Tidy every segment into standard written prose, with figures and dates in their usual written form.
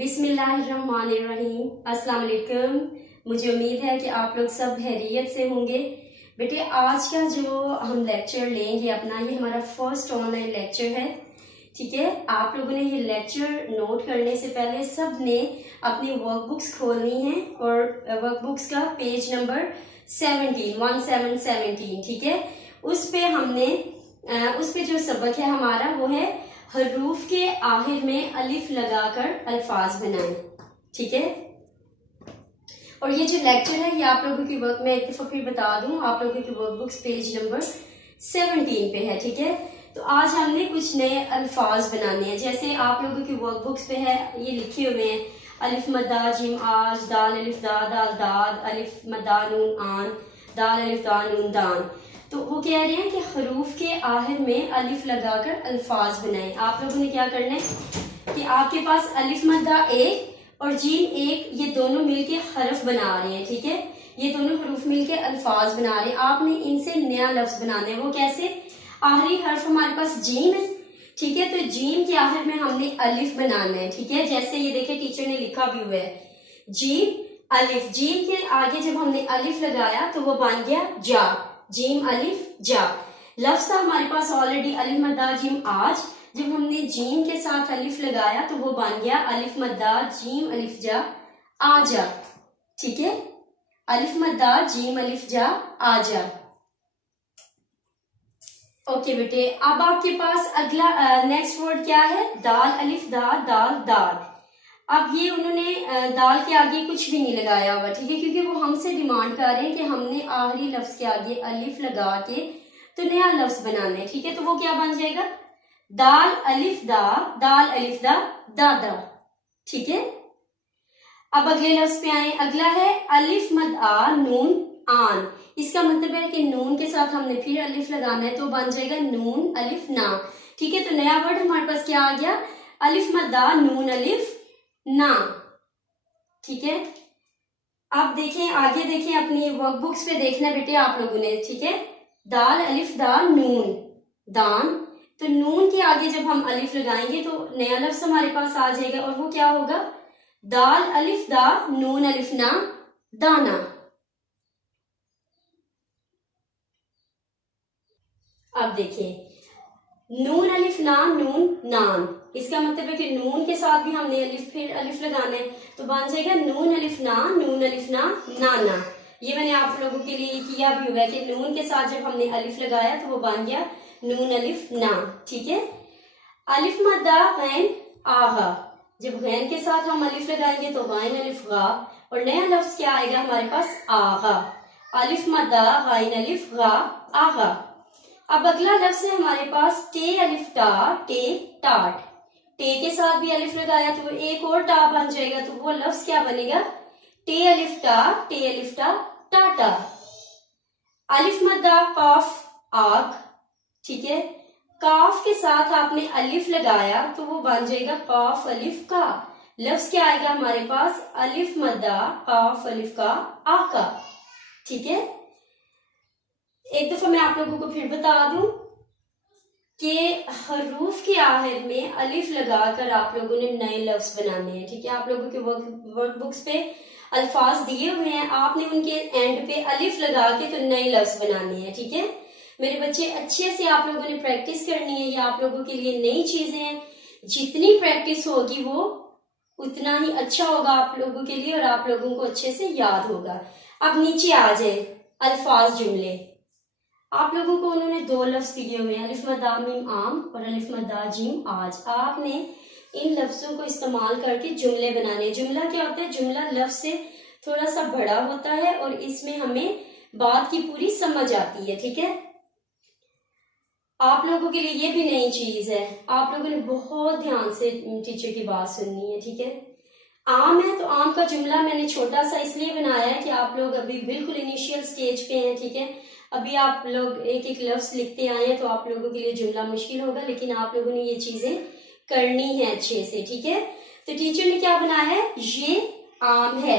बिस्मिल्लाहिर्रहमानिर्रहीम। अस्सलाम वालेकुम। मुझे उम्मीद है कि आप लोग सब खैरियत से होंगे। बेटे, आज का जो हम लेक्चर लेंगे अपना, ये हमारा फर्स्ट ऑनलाइन लेक्चर है। ठीक है, आप लोगों ने ये लेक्चर नोट करने से पहले सब ने अपनी वर्कबुक्स खोलनी है और वर्कबुक्स का पेज नंबर 17 ठीक है, उस पे जो सबक है हमारा वो है हरूफ के आखिर में अलिफ लगाकर अल्फाज बनाएं। ठीक है, और ये जो लेक्चर है ये आप लोगों की वर्क में एक दफा फिर बता दूं, आप लोगों की वर्कबुक्स पेज नंबर 17 पे है। ठीक है, तो आज हमने कुछ नए अल्फाज बनाने हैं। जैसे आप लोगों की वर्कबुक्स पे है, ये लिखे हुए हैं अलिफ मद्दा जिम आज, दाल अलिफ दा दाल दाद, अलिफ मद्दा नून आन, दाल अलिफ दा नून दान। तो वो कह रहे हैं कि हरूफ के आखिर में अलिफ लगाकर अल्फाज बनाएं। आप लोगों ने क्या करना है कि आपके पास अलिफ मद्दा एक और जीम एक, ये दोनों मिलके हरफ बना रहे हैं। ठीक है, ये दोनों हरूफ मिलके अल्फाज बना रहे हैं। आपने इनसे नया लफ्ज बनाना है। वो कैसे? आखिरी हर्फ हमारे पास जीम है। ठीक है, तो जीम के आखिर में हमने अलिफ बनाना है। ठीक है, जैसे ये देखिए टीचर ने लिखा भी हुआ है जीम अलिफ। जीम के आगे जब हमने अलिफ लगाया तो वो बन गया जा, जीम अलिफ जा। लफ्ज था हमारे पास ऑलरेडी अलिफ मद्दा जीम आज। जब हमने जीम के साथ अलिफ लगाया तो वो बन गया अलिफ मद्दा जीम अलिफ जा आजा। ठीक है, अलिफ मद्दा जीम अलिफ जा आजा। ओके बेटे, अब आपके पास अगला नेक्स्ट वर्ड क्या है? दाल अलिफ दा दाल दाद। अब ये उन्होंने दाल के आगे कुछ भी नहीं लगाया हुआ। ठीक है, क्योंकि वो हमसे डिमांड कर रहे हैं कि हमने आखिरी लफ्ज के आगे अलिफ लगा के तो नया लफ्ज बनाना है। ठीक है, तो वो क्या बन जाएगा? दाल अलिफ दा दादा। ठीक है, अब अगले लफ्ज पे आए। अगला है अलिफ मद आ नून आन। इसका मतलब है कि नून के साथ हमने फिर अलिफ लगाना है तो बन जाएगा नून अलिफ ना। ठीक है, तो नया वर्ड हमारे पास क्या आ गया? अलिफ मद आ नून अलिफ ना। ठीक है, अब देखें, आगे देखें, अपनी वर्कबुक्स पे देखना बेटे आप लोगों ने। ठीक है, दाल अलिफ दा नून दान, तो नून के आगे जब हम अलिफ लगाएंगे तो नया लफ्ज हमारे पास आ जाएगा और वो क्या होगा? दाल अलिफ दा नून अलिफ ना दाना। अब देखिए नून अलिफ ना नून नान, इसका मतलब है कि नून के साथ भी हमने फिर अलिफ लगाना है तो बन जाएगा नून अलिफ ना नाना। ये मैंने आप लोगों के लिए किया भी हुआ है कि नून के साथ जब हमने अलिफ लगाया तो वो बन गया नून अलिफ ना। ठीक है, अलिफ मद्दा गैन आगा, जब गैन के साथ हम अलिफ लगाएंगे तो गैन अलिफ गा, और नया लफ्ज क्या आएगा हमारे पास? आगा। अलिफ मद्दा गैन अलिफ गा आगा। अब अगला लफ्ज है हमारे पास टे अलिफ टा टे टाट। टे के साथ भी अलिफ लगाया तो एक और टा बन जाएगा, तो वो लफ्ज क्या बनेगा? टे अलिफ टा टाटा। अलिफ मद्दा काफ आग। ठीक है, काफ के साथ आपने अलिफ लगाया तो वो बन जाएगा काफ अलिफ का। लफ्ज क्या आएगा हमारे पास? अलिफ मद्दा काफ अलिफ का आका। ठीक है, एक दफा मैं आप लोगों को फिर बता दूं कि हरूफ के आखिर में अलिफ लगाकर आप लोगों ने नए लफ्ज बनाने हैं। ठीक है, आप लोगों के वर्कबुक्स पे अल्फाज दिए हुए हैं, आपने उनके एंड पे अलिफ लगा के तो नए लफ्ज बनाने हैं। ठीक है मेरे बच्चे, अच्छे से आप लोगों ने प्रैक्टिस करनी है। ये आप लोगों के लिए नई चीजें हैं, जितनी प्रैक्टिस होगी वो उतना ही अच्छा होगा आप लोगों के लिए और आप लोगों को अच्छे से याद होगा। अब नीचे आ जाए अल्फाज जुमले। आप लोगों को उन्होंने दो लफ्ज दिए हुए हैं, अलिफ मद्दा मीम आम और अलिफ मद्दा जीम आज। आपने इन लफ्जों को इस्तेमाल करके जुमले बनाने। जुमला क्या होता है? जुमला लफ्ज से थोड़ा सा बड़ा होता है और इसमें हमें बात की पूरी समझ आती है। ठीक है, आप लोगों के लिए ये भी नई चीज है, आप लोगों ने बहुत ध्यान से टीचर की बात सुननी है। ठीक है, आम है तो आम का जुमला मैंने छोटा सा इसलिए बनाया है कि आप लोग अभी बिल्कुल इनिशियल स्टेज पे हैं। ठीक है, अभी आप लोग एक एक लफ्ज लिखते आए हैं तो आप लोगों के लिए जुमला मुश्किल होगा, लेकिन आप लोगों ने ये चीजें करनी है अच्छे से। ठीक है, तो टीचर ने क्या बनाया है? ये आम है,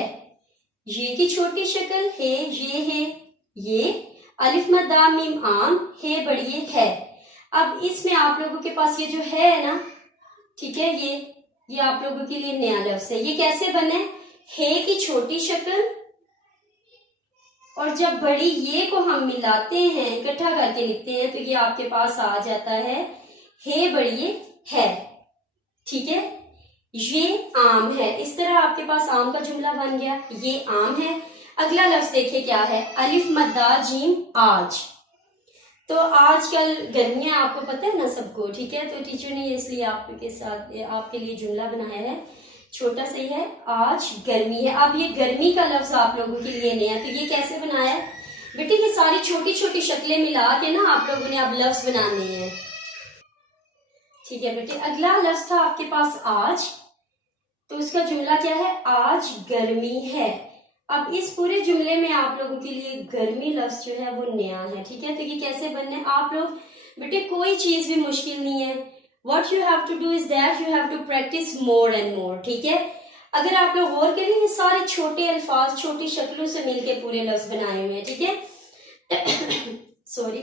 ये की छोटी शक्ल है, ये है, ये अलिफ मद्दा मीम आम है बड़ी है। अब इसमें आप लोगों के पास ये जो है ना, ठीक है, ये आप लोगों के लिए नया लफ्ज है। ये कैसे बने? हे की छोटी शक्ल और जब बड़ी ये को हम मिलाते हैं, इकट्ठा करके लिखते हैं, तो ये आपके पास आ जाता है हे बड़ी है। ठीक है, ये आम है। इस तरह आपके पास आम का जुमला बन गया, ये आम है। अगला लफ्ज देखिए क्या है, अलिफ मद्दा जीम आज। तो आजकल गर्मियां आपको पता है ना सबको, ठीक है, तो टीचर ने इसलिए आपके साथ आपके लिए जुमला बनाया है, छोटा सा ही है, आज गर्मी है। अब ये गर्मी का लफ्ज आप लोगों के लिए नया, तो ये कैसे बनाया बेटे? ये सारी छोटी छोटी शक्लें मिला के ना आप लोगों ने अब लफ्ज बनाने हैं। ठीक है बेटे, अगला लफ्ज था आपके पास आज, तो उसका जुमला क्या है, आज गर्मी है। अब इस पूरे जुमले में आप लोगों के लिए गर्मी लफ्ज जो है वो नया है। ठीक है, तो ये कैसे बनने? आप लोग बेटे कोई चीज भी मुश्किल नहीं है, what you have to do is that you have to practice more and more। ठीक है, अगर आप लोग गौर करें, ये सारे छोटे अल्फाज छोटी शक्लों से मिलके पूरे लफ्ज बनाए हुए हैं। ठीक है सॉरी,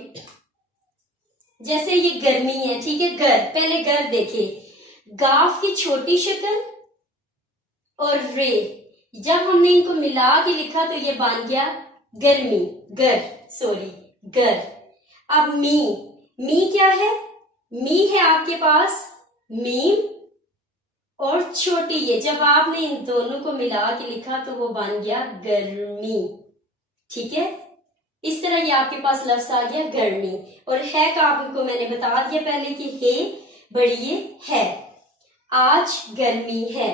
जैसे ये गर्मी है, ठीक है, घर, पहले घर देखे, गाफ की छोटी शक्ल और रे, जब हमने इनको मिला के लिखा तो ये बन गया गर्मी, घर, सॉरी घर। अब मी क्या है? मी है आपके पास मीम और छोटी ये, जब आपने इन दोनों को मिला के लिखा तो वो बन गया गर्मी। ठीक है, इस तरह ये आपके पास लफ्ज आ गया गर्मी। और है का आपको मैंने बता दिया पहले कि हे बड़ी है, आज गर्मी है।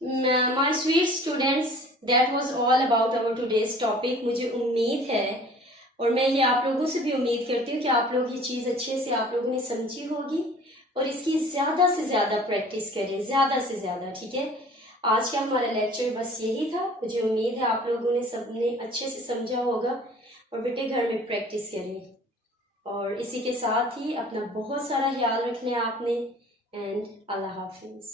My sweet students, that was all about our today's topic. मुझे उम्मीद है और मैं ये आप लोगों से भी उम्मीद करती हूँ कि आप लोग ये चीज अच्छे से आप लोगों ने समझी होगी और इसकी ज्यादा से ज्यादा प्रैक्टिस करें, ज्यादा से ज्यादा। ठीक है, आज का हमारा लेक्चर बस यही था। मुझे उम्मीद है आप लोगों ने सबने अच्छे से समझा होगा और बेटे घर में प्रैक्टिस करें। और इसी के साथ ही अपना बहुत सारा ख्याल रखना है आपने। एंड अल्लाह हाफिज।